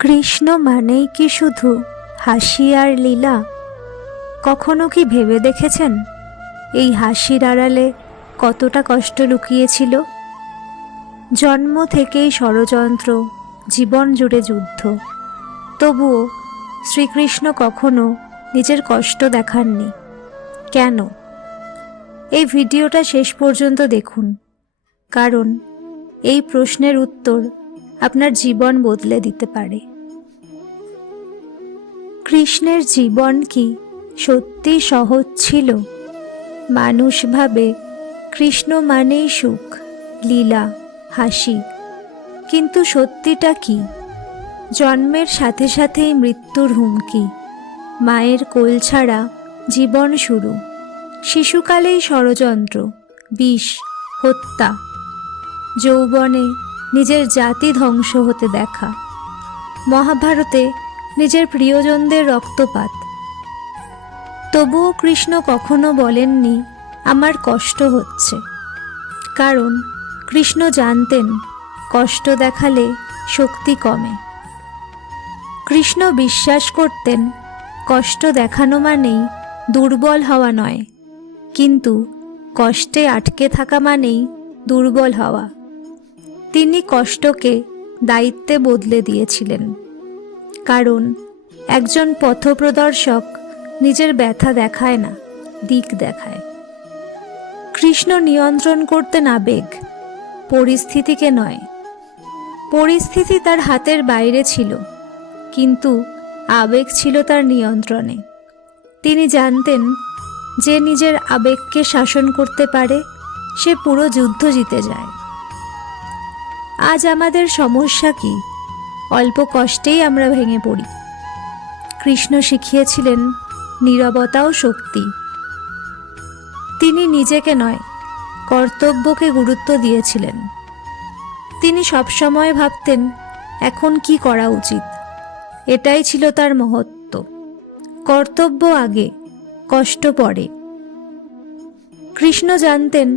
কৃষ্ণ মানেই কি শুধু হাসি আর লীলা? কখনো কি ভেবে দেখেছেন এই হাসির আড়ালে কতটা কষ্ট লুকিয়েছিল? জন্ম থেকেই ষড়যন্ত্র, জীবন জুড়ে যুদ্ধ। তবুও শ্রীকৃষ্ণ কখনো নিজের কষ্ট দেখাননি। কেন? এই ভিডিওটা শেষ পর্যন্ত দেখুন, কারণ এই প্রশ্নের উত্তর আপনার জীবন বদলে দিতে পারে। কৃষ্ণের জীবন কি সত্যি সহজ ছিল? মানুষ ভাবে কৃষ্ণ মানেই সুখ, লীলা, হাসি। কিন্তু সত্যিটা কি? জন্মের সাথে সাথেই মৃত্যুর হুমকি, মায়ের কোল ছাড়া জীবন শুরু, শিশুকালেই ষড়যন্ত্র, বিষ, হত্যা, যৌবনে নিজের জাতি ধ্বংস হতে দেখা, মহাভারতে নিজের প্রিয়জনদের রক্তপাত। তবুও কৃষ্ণ কখনো বলেননি আমার কষ্ট হচ্ছে, কারণ কৃষ্ণ জানতেন কষ্ট দেখালে শক্তি কমে। কৃষ্ণ বিশ্বাস করতেন কষ্ট দেখানো মানেই দুর্বল হওয়া নয়, কিন্তু কষ্টে আটকে থাকা মানেই দুর্বল হওয়া। তিনি কষ্টকে দায়িত্বে বদলে দিয়েছিলেন, কারণ একজন পথপ্রদর্শক নিজের ব্যথা দেখায় না, দিক দেখায়। কৃষ্ণ নিয়ন্ত্রণ করতেন আবেগ, পরিস্থিতিকে নয়। পরিস্থিতি তার হাতের বাইরে ছিল, কিন্তু আবেগ ছিল তার নিয়ন্ত্রণে। তিনি জানতেন যে নিজের আবেগকে শাসন করতে পারে সে পুরো যুদ্ধ জিতে যায়। আজ আমাদের সমস্যা কি? অল্প কষ্টেই আমরা ভেঙে পড়ি। কৃষ্ণ শিখিয়েছিলেন নীরবতাও শক্তি। তিনি নিজেকে নয়, কর্তব্যকে গুরুত্ব দিয়েছিলেন। তিনি সবসময় ভাবতেন এখন কি করা উচিত। এটাই ছিল তার মহত্ব। কর্তব্য আগে, কষ্ট পরে। কৃষ্ণ জানতেন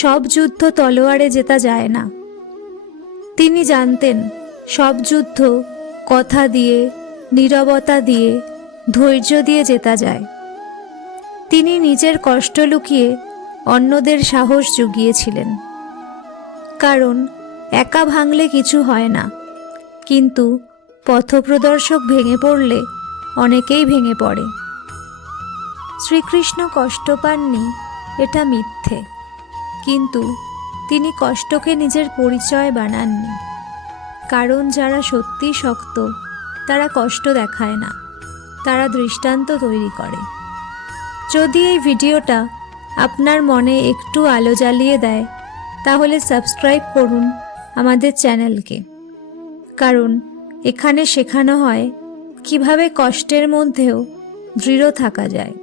সব যুদ্ধ তলোয়ারে জেতা যায় না। তিনি জানতেন সব যুদ্ধ কথা দিয়ে, নীরবতা দিয়ে, ধৈর্য দিয়ে জেতা যায়। তিনি নিজের কষ্ট লুকিয়ে অন্যদের সাহস জুগিয়েছিলেন, কারণ একা ভাঙলে কিছু হয় না, কিন্তু পথপ্রদর্শক ভেঙে পড়লে অনেকেই ভেঙে পড়ে। শ্রীকৃষ্ণ কষ্ট পাননি এটা মিথ্যে, কিন্তু তিনি কষ্টকে নিজের পরিচয় বানাননি। কারণ যারা সত্যিই শক্ত তারা কষ্ট দেখায় না, তারা দৃষ্টান্ত তৈরি করে। যদি এই ভিডিওটা আপনার মনে একটু আলো জ্বালিয়ে দেয়, তাহলে সাবস্ক্রাইব করুন আমাদের চ্যানেলকে, কারণ এখানে শেখানো হয় কিভাবে কষ্টের মধ্যেও দৃঢ় থাকা যায়।